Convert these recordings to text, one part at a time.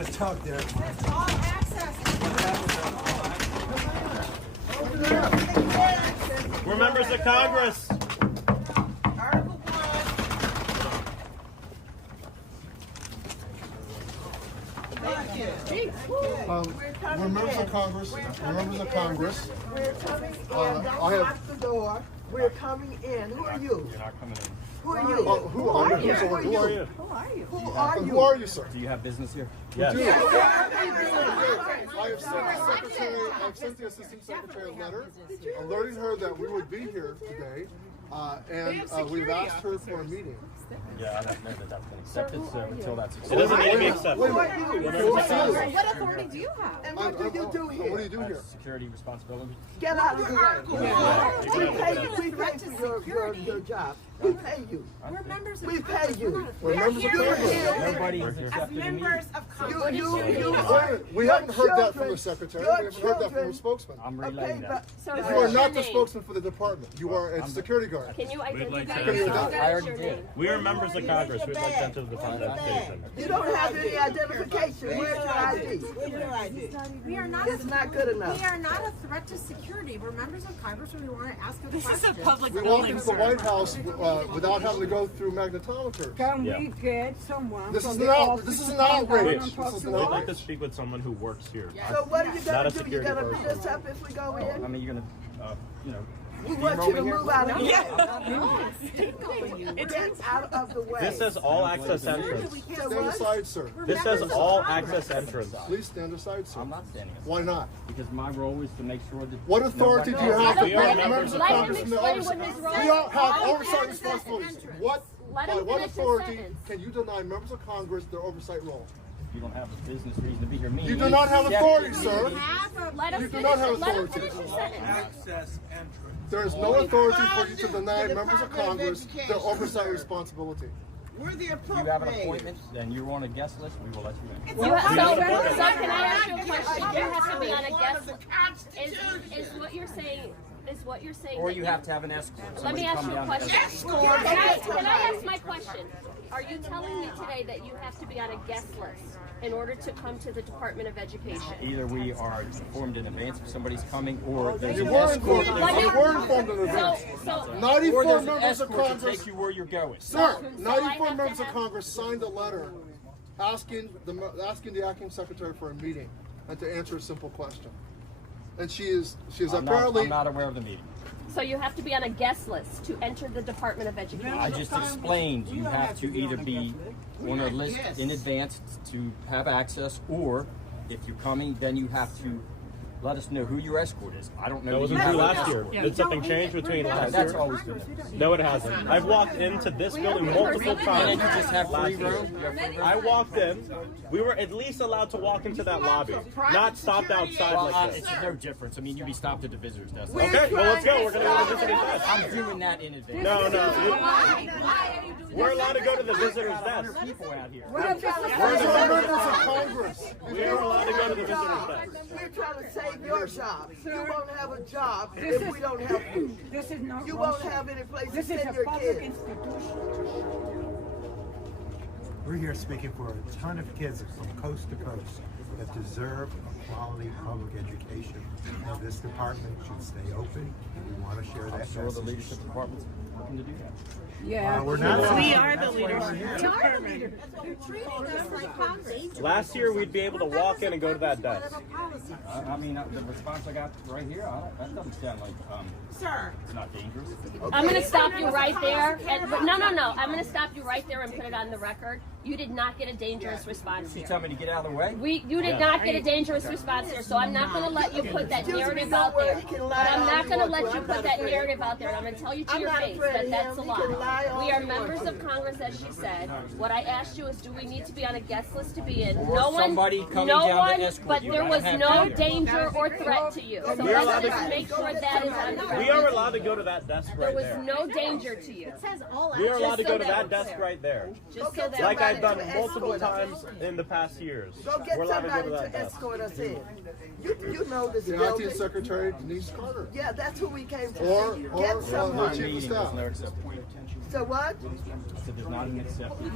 going to talk there. It's all access. We're members of Congress. Article 1. Thank you. We're members of Congress. We're members of Congress. We're coming in. Don't I have- lock the door. We're coming in. Who are you? You're not coming in. Who are you? Who are you? Who are you? Who are you? Who are you, sir? Do you have business here? Yes. I have sent the assistant secretary a letter alerting her that we would be here today, and we've asked her for a meeting. Yeah, I don't know that that's been accepted, so until that's It accepted. It doesn't need to be accepted. Who are you? What authority do you have? And what do you do here? What do you do here? Security responsibility. Get out of the way. We pay you. We Threat pay to for security. your job. We pay you. We're members of We Congress. pay you. We're members of Congress. Nobody is As accepting a meeting. members of Congress. We haven't heard that from children- the secretary. We your haven't heard that from the children- spokesman. I'm Okay, relaying that. So You what's are your not the name? spokesman for the department. You are a security guard. Can you identify like to- yourself? I already What's your did. name? We are members of Congress. We'd like to enter the Department of Education. You don't have any identification. Where's your ID? We are not. It's not good enough. We are not a threat to security. We're members of Congress, and we want to ask a question. This is a public We walked building, into the sir. White House without having to go through magnetometers. Can Yeah. we get someone This from is the an office this is to an come down outrage. and This talk is to an We'd us? like to speak with someone who works here. So what are you Not gonna a do? You security gonna beat person. us up if we go I in? mean, you're gonna, you know. We want you to move out of here. It's Get out of the way. This says all access entrance. So Stand what? aside, sir. This says all access entrance. Please stand aside, sir. I'm not standing up. Why not? Because my role is to make sure that. What authority do you have to We are block members members of of Let him Congress from the explain what oversight? his role We is. all have Let him oversight finish his responsibilities. sentence. What, Let by him what finish his authority sentence. can you deny members of Congress their oversight role? You don't have a business reason to be here. You do not have authority, sir. Let him You do finish not have let him authority. finish his sentence. Access entrance. There is no authority for you to deny members of Congress their oversight responsibility. We're the If you have an appropriators. appointment and you're on a guest list, we will let you in. So can I ask you a question? You have to be on a guest list. Is what you're saying? Is what you're saying? Or that you have to have an escort. Let Somebody me ask come you a down and question. escort. Can I ask my question? Are you telling me today that you have to be on a guest list in order to come to the Department of Education? Either we are informed in advance if somebody's coming, or there's You an were informed. escort. You were informed in advance. So 94 Or there's an members of escort to Congress. take you where you're going. Sir, So I 94 have to members of have- Congress signed a letter asking the acting secretary for a meeting and to answer a simple question. And she is apparently. I'm not aware of the meeting. So you have to be on a guest list to enter the Department of Education. I just explained you have to either be on a list in advance to have access, or if you're coming, then you have to let us know who your escort is. I don't know. That wasn't you true have last an year. escort. Did something change between last That's year? always been it. No, it hasn't. I've walked into this building multiple And times. then you just have last free year. room. You have free room? I walked in. We were at least allowed to walk into that lobby, not stopped outside Well, like it's this. no difference. I mean, you'd be stopped at the visitor's desk. Okay, well let's go. We're gonna go to the visitor's desk. I'm doing that in advance. No, no. Why are you doing We're allowed to go to the visitor's Other desk. people out here. We're the members of Congress. We are allowed to go to the visitor's desk. We're trying to save your job. You won't have a job if we don't help you. This is not You won't Russia. have any place to This is send a your public kids. institution. We're here speaking for a ton of kids from coast to coast that deserve a quality public education. And this department should stay open. We want to share I'm that sure the message. leadership department's looking to do that. Yeah. We're not. We are the leaders. They're treating us like Congress. Last year we'd be able to walk in and go to that desk. I mean, the response I got right here, that doesn't sound like Sir, it's not dangerous. I'm going to stop you right there. No. I'm going to stop you right there and put it on the record. You did not get a dangerous response You here. tell me to get out of the way? You did not get a dangerous response here, so I'm not going to let you put that narrative out there. But I'm not going to let you put that narrative out there. And I'm going to tell you to your face that that's a lie. We are members of Congress, as she said. What I asked you is, do we need to be on a guest list to be in? Or somebody coming down to escort but you. there I was don't have no to be there. danger or threat to you. So We are allowed let's to- just make sure that is on the record. We are allowed to go to that desk There right was there. no danger to you. says all We are allowed to Just so go to that that we're desk clear. right there. Just so that Like I've done to multiple escort us. times in the past years. Go get We're allowed to go somebody to to that desk. escort us in. You know this The acting building. secretary, Denise Carter. Yeah, that's who we came to Or see. or Get her someone. chief of Meeting staff. was no exception. So what? I said there's not an exception.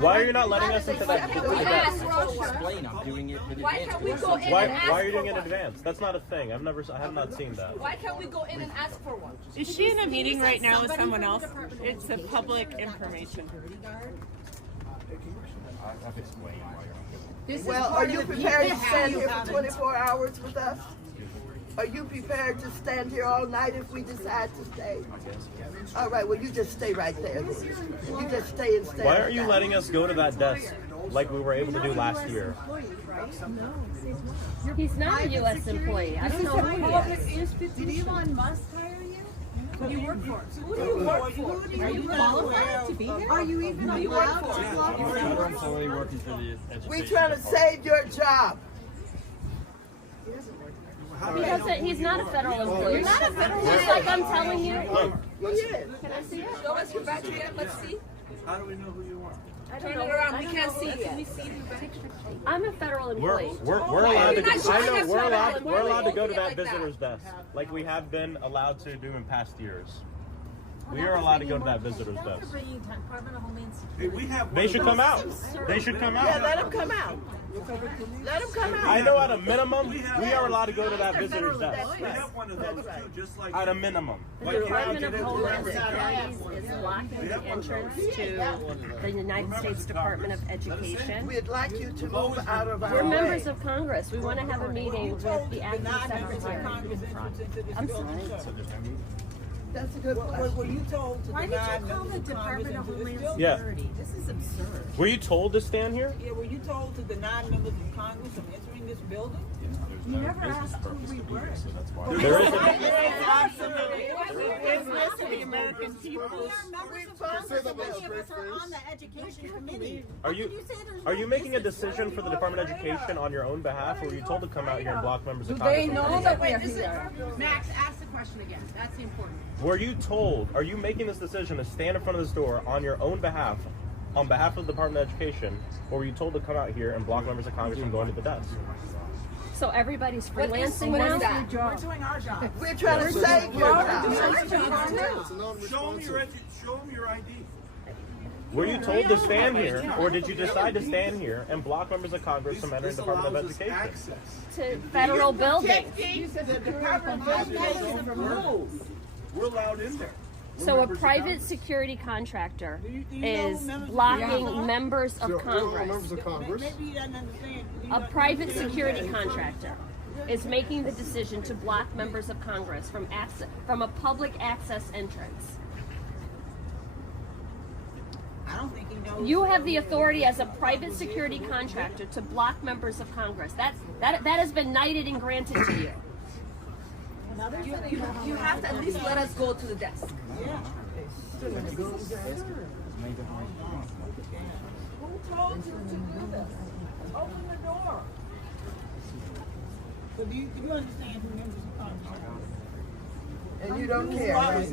Why are you not letting us into that Accept visitor's it. desk? I explained explain, I'm doing it in Why advance. can't we go in Why and ask are you doing it for in one? advance? That's not a thing. I have not seen that. Why can't we go in and ask for one? Is she in a meeting right now with someone else? It's a public information. I've explained why. Well, are you prepared to stand here for 24 hours with us? Are you prepared to stand here all night if we decide to stay? All right, well, you just stay right there. You just stay and stay. Why aren't you letting us go to that desk like we were able to do last year? He's not a U.S. employee. I don't know who he is. Did Elon Musk hire you? Who do you work for? Who do you work for? Are you qualified to be there? Are you even allowed to walk I'm a around? federal employee working for the education. We're trying to save your job. He's not a federal employee. You're not a federal employee. Just like I'm telling you. He is. Can I see it? Show us your badge yet. Let's see. How do we know who you are? Turn it around. We can't see it yet. I'm a federal employee. We're allowed to. You're not showing us We're your allowed. badge. We're allowed to go to Hold it that like that. visitor's desk like we have been allowed to do in past years. We are allowed to go to that visitor's desk. Hey, we have They should come out. They should come Yeah, out. let him come out. Let him come out. I know at a minimum, we are allowed to go to that visitor's desk. we have one of those too, just like At a minimum. The Department of Homeland Security is blocking the entrance to the United States Department of Education. We'd like you to move out of our We're way. members of Congress. We want to have a meeting with the acting secretary. I'm sorry. That's a good question. Were you told to Why did deny you call members the of Congress Department of into this Homeland building? Yeah. Security? This is absurd. Were you told to stand here? Yeah, were you told to deny members of Congress from entering this building? You never asked who we were. There is a, Business to the American people. We are members of Congress, and many of us are on the education committee. Are you making a decision for the Department of Education on your own behalf, or were you told to come out here and block members of Congress? They know that we're here. Max, ask the question again. That's the important. Were you told, are you making this decision to stand in front of this door on your own behalf, on behalf of the Department of Education, or were you told to come out here and block members of Congress from going to the desk? So everybody's freelancing now? We're doing our job. We're trying to save your job. show them your ID. Were you told to stand here, or did you decide to stand here and block members of Congress from entering the Department of Education? Access. To federal buildings. The Department of Education removed. We're allowed in there. So a private security contractor is blocking members of Members Congress. of Congress. Maybe you don't understand. A private security contractor is making the decision to block members of Congress from a public access entrance. I don't think he knows. You have the authority as a private security contractor to block members of Congress. That has been knighted and granted to you. You have to at least let us go to the desk. Who told you to do this? Open the door. So do you understand who members of Congress are? And you don't care, right?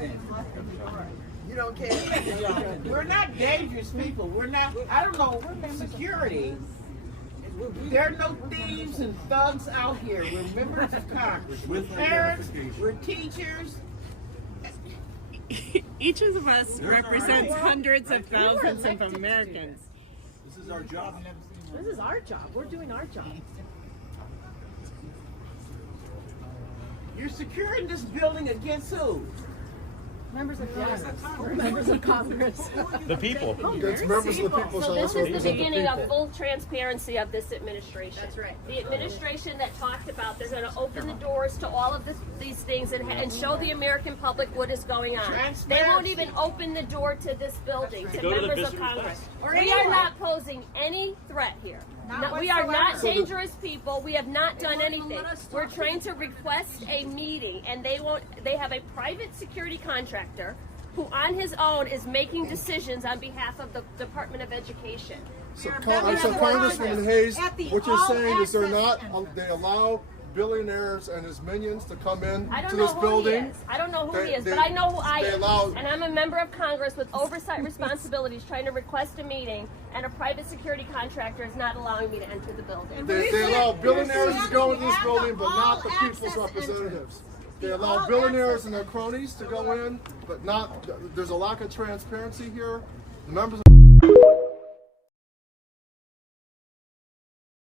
You don't care. We're not dangerous people. We're not, I don't know, we're security. There are no thieves and thugs out here. We're members of Congress. We're parents, we're teachers. Each of us represents hundreds of thousands of Americans. This is our job. This is our job. We're doing our job. You're securing this building against who? Members of Congress. Members of Congress. The people. It's members of the people's So this house. is the beginning of full transparency of this administration. That's right. The administration that talked about they're going to open the doors to all of these things and show the American public what is going on. They won't even open the door to this building to Go to the members of visitor's Congress. Or We anyone. are not posing any threat here. No, we are not dangerous people. We have not done anything. We're trying to request a meeting, and they have a private security contractor who on his own is making decisions on behalf of the Department of Education. So Congresswoman Hayes, what you're saying is they allow billionaires and his minions to come in I don't to know this who building. he is. I don't know who he is, They- but I know who I they am. allow- And I'm a member of Congress with oversight responsibilities trying to request a meeting, and a private security contractor is not allowing me to enter the building. They allow billionaires to go into this building, but not the people's representatives. They allow billionaires and their cronies to go in, but not. There's a lack of transparency here. The members of